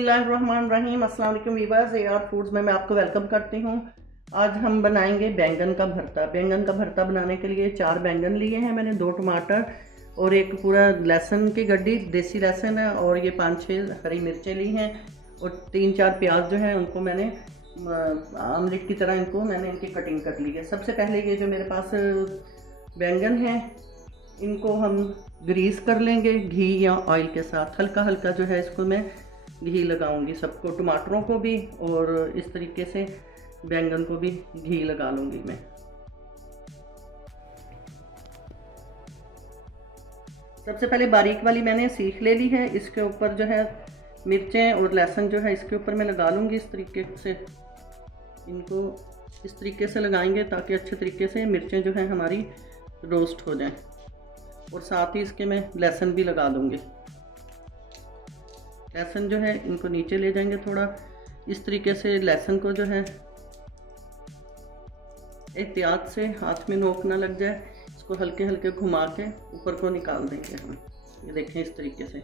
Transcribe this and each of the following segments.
बिस्मिल्लाहिर्रहमानिर्रहीम। अस्सलाम वालेकुम वीवर्स, AR फूड्स में मैं आपको वेलकम करती हूँ। आज हम बनाएंगे बैंगन का भरता। बैंगन का भरता बनाने के लिए 4 बैंगन लिए हैं मैंने, 2 टमाटर और एक पूरा लहसुन की गड्डी, देसी लहसुन है, और ये 5-6 हरी मिर्चें ली हैं और 3-4 प्याज जो हैं उनको मैंने आमलेट की तरह इनकी कटिंग कर ली है। सबसे पहले ये जो मेरे पास बैंगन हैं इनको हम ग्रीस कर लेंगे घी या ऑयल के साथ। हल्का हल्का जो है इसको मैं घी लगाऊंगी, सबको, टमाटरों को भी और इस तरीके से बैंगन को भी घी लगा लूंगी मैं। सबसे पहले बारीक वाली मैंने सीख ले ली है, इसके ऊपर जो है मिर्चें और लहसुन जो है इसके ऊपर मैं लगा लूँगी। इस तरीके से इनको इस तरीके से लगाएंगे ताकि अच्छे तरीके से मिर्चें जो हैं हमारी रोस्ट हो जाएं, और साथ ही इसके मैं लहसुन भी लगा दूँगी। लहसुन जो है इनको नीचे ले जाएंगे थोड़ा, इस तरीके से लहसुन को जो है एहतियात से हाथ में नोक ना लग जाए, इसको हल्के हल्के घुमा के ऊपर को निकाल देंगे हम। ये देखें इस तरीके से।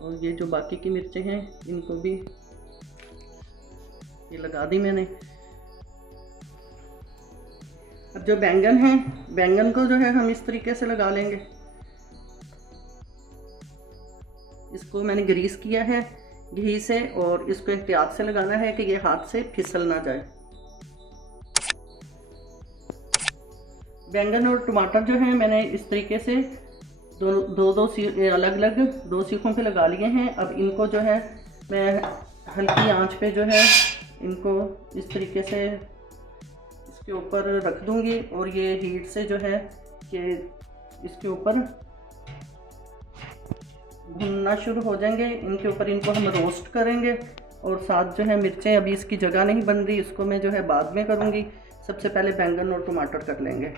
और ये जो बाकी की मिर्चें हैं इनको भी ये लगा दी मैंने। अब जो बैंगन हैं, बैंगन को जो है हम इस तरीके से लगा लेंगे। इसको मैंने ग्रीस किया है घी से, और इसको एहतियात से लगाना है कि ये हाथ से फिसल ना जाए। बैंगन और टमाटर जो हैं मैंने इस तरीके से दो अलग अलग 2 सीखों पे लगा लिए हैं। अब इनको जो है मैं हल्की आंच पे जो है इनको इस तरीके से इसके ऊपर रख दूंगी, और ये हीट से जो है कि इसके ऊपर भुनना शुरू हो जाएंगे। इनके ऊपर इनको हम रोस्ट करेंगे, और साथ जो है मिर्चें, अभी इसकी जगह नहीं बन रही, इसको मैं जो है बाद में करूँगी। सबसे पहले बैंगन और टमाटर कर लेंगे।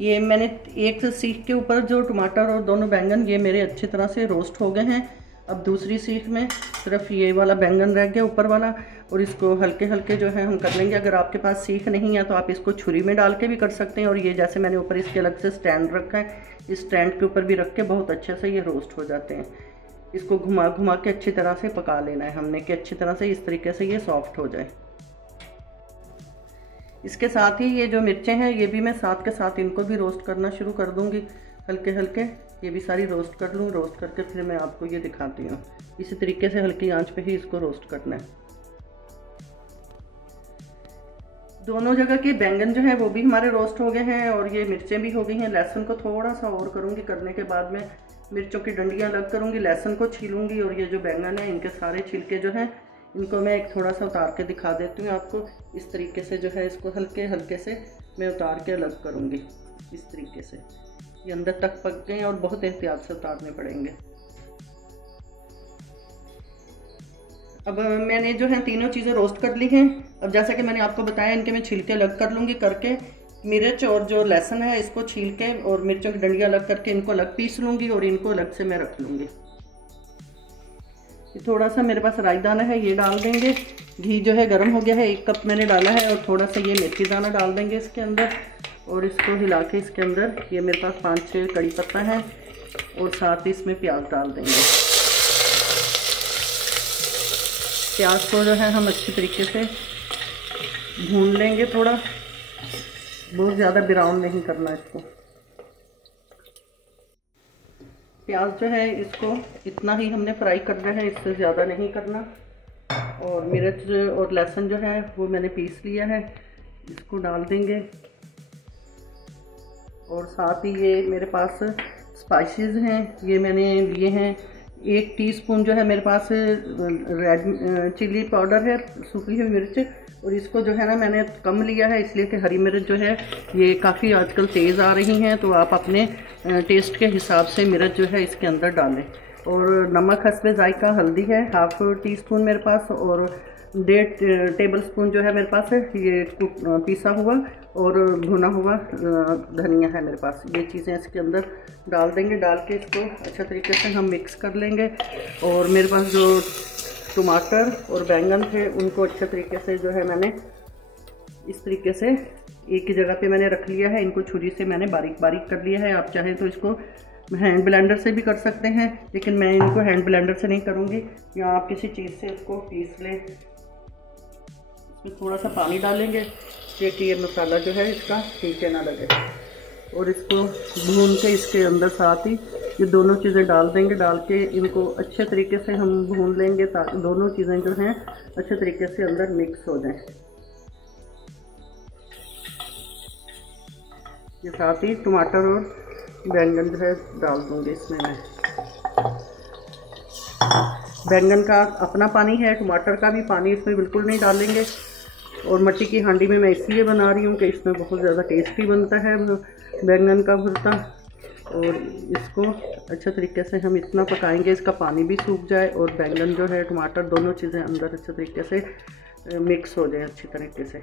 ये मैंने एक सीख के ऊपर जो टमाटर और दोनों बैंगन ये मेरे अच्छी तरह से रोस्ट हो गए हैं। अब दूसरी सीख में सिर्फ ये वाला बैंगन रह गया ऊपर वाला, और इसको हल्के हल्के जो है हम कर लेंगे। अगर आपके पास सीख नहीं है तो आप इसको छुरी में डाल के भी कर सकते हैं, और ये जैसे मैंने ऊपर इसके अलग से स्टैंड रखा है, इस स्टैंड के ऊपर भी रख के बहुत अच्छे से ये रोस्ट हो जाते हैं। इसको घुमा घुमा के अच्छी तरह से पका लेना है हमने, कि अच्छी तरह से इस तरीके से ये सॉफ्ट हो जाए। इसके साथ ही ये जो मिर्चें हैं ये भी मैं साथ के साथ इनको भी रोस्ट करना शुरू कर दूंगी, हल्के हल्के। ये भी सारी रोस्ट कर लूँ, रोस्ट करके फिर मैं आपको ये दिखाती हूँ। इसी तरीके से हल्की आंच पे ही इसको रोस्ट करना है। दोनों जगह के बैंगन जो है वो भी हमारे रोस्ट हो गए हैं, और ये मिर्चें भी हो गई हैं। लहसुन को थोड़ा सा और करूँगी, करने के बाद में मिर्चों की डंडियाँ अलग करूँगी, लहसुन को छीलूँगी, और ये जो बैंगन है इनके सारे छिलके जो हैं इनको मैं एक थोड़ा सा उतार के दिखा देती हूँ आपको। इस तरीके से जो है इसको हल्के हल्के से मैं उतार के अलग करूँगी। इस तरीके से ये अंदर तक पक गए और बहुत एहतियात से उतारने पड़ेंगे। अब मैंने जो है तीनों चीज़ें रोस्ट कर ली हैं। अब जैसा कि मैंने आपको बताया, इनके मैं छिलके अलग कर लूँगी, करके मिर्च और जो लहसुन है इसको छील के और मिर्चों की डंडियाँ अलग करके इनको अलग पीस लूँगी, और इनको अलग से मैं रख लूँगी। थोड़ा सा मेरे पास राई दाना है, ये डाल देंगे। घी जो है गर्म हो गया है, 1 कप मैंने डाला है, और थोड़ा सा ये मेथी दाना डाल देंगे इसके अंदर, और इसको हिला के इसके अंदर ये मेरे पास 5-6 कड़ी पत्ता है, और साथ ही इसमें प्याज डाल देंगे। प्याज को जो है हम अच्छी तरीके से भून लेंगे, थोड़ा, बहुत ज़्यादा ब्राउन नहीं करना इसको। प्याज जो है इसको इतना ही हमने फ्राई करना है, इससे ज़्यादा नहीं करना। और मिर्च और लहसुन जो है वो मैंने पीस लिया है, इसको डाल देंगे। और साथ ही ये मेरे पास स्पाइसेस हैं, ये मैंने लिए हैं 1 टीस्पून जो है मेरे पास रेड चिली पाउडर है, सूखी हुई मिर्च, और इसको जो है ना मैंने कम लिया है इसलिए कि हरी मिर्च जो है ये काफ़ी आजकल तेज़ आ रही हैं, तो आप अपने टेस्ट के हिसाब से मिर्च जो है इसके अंदर डालें। और नमक हस्बे जायका, हल्दी है 1/2 टीस्पून मेरे पास, और 1.5 टेबल स्पून जो है मेरे पास ये पीसा हुआ और भुना हुआ धनिया है मेरे पास। ये चीज़ें इसके अंदर डाल देंगे, डाल के इसको अच्छा तरीके से हम मिक्स कर लेंगे। और मेरे पास जो टमाटर और बैंगन थे उनको अच्छे तरीके से जो है मैंने इस तरीके से एक ही जगह पे मैंने रख लिया है। इनको छुरी से मैंने बारीक बारीक कर लिया है। आप चाहें तो इसको हैंड ब्लेंडर से भी कर सकते हैं, लेकिन मैं इनको हैंड ब्लेंडर से नहीं करूँगी। या आप किसी चीज़ से इसको पीस लें। इसमें थोड़ा सा पानी डालेंगे ताकि ये मसाला जो है इसका टीके ना लगे, और इसको भून के इसके अंदर साथ ही ये दोनों चीज़ें डाल देंगे। डाल के इनको अच्छे तरीके से हम भून लेंगे ताकि दोनों चीज़ें जो हैं अच्छे तरीके से अंदर मिक्स हो जाएं। ये साथ ही टमाटर और बैंगन जो है डाल दूँगी इसमें मैं। बैंगन का अपना पानी है, टमाटर का भी पानी इसमें बिल्कुल नहीं डालेंगे। और मिट्टी की हांडी में मैं इसलिए बना रही हूँ कि इसमें बहुत ज़्यादा टेस्टी बनता है बैंगन का भरता। और इसको अच्छे तरीके से हम इतना पकाएंगे इसका पानी भी सूख जाए और बैंगन जो है टमाटर दोनों चीज़ें अंदर अच्छे तरीके से मिक्स हो जाए अच्छी तरीके से।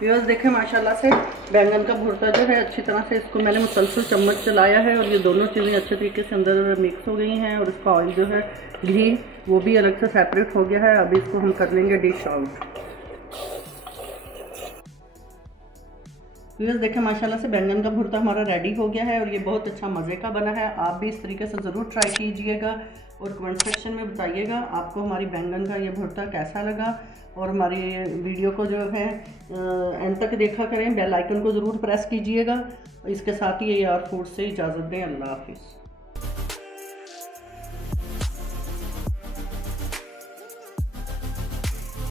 व्यूअर्स देखें माशाल्लाह से बैंगन का भुर्ता जो है अच्छी तरह से इसको मैंने मुसलसल चम्मच चलाया है और ये दोनों चीज़ें अच्छे तरीके से अंदर मिक्स हो गई हैं। और इसका ऑयल जो है घी वो भी अलग से सेपरेट हो गया है। अभी इसको हम कर लेंगे डिश आउट। व्यूअर्स देखें माशाल्लाह से बैंगन का भुर्ता हमारा रेडी हो गया है और ये बहुत अच्छा मज़े का बना है। आप भी इस तरीके से ज़रूर ट्राई कीजिएगा और कमेंट सेक्शन में बताइएगा आपको हमारी बैंगन का ये भुर्ता कैसा लगा। और हमारी वीडियो को जो है एंड तक देखा करें, बेल आइकन को ज़रूर प्रेस कीजिएगा। इसके साथ ही AR फूड से इजाज़त दें। अल्लाह हाफिज़।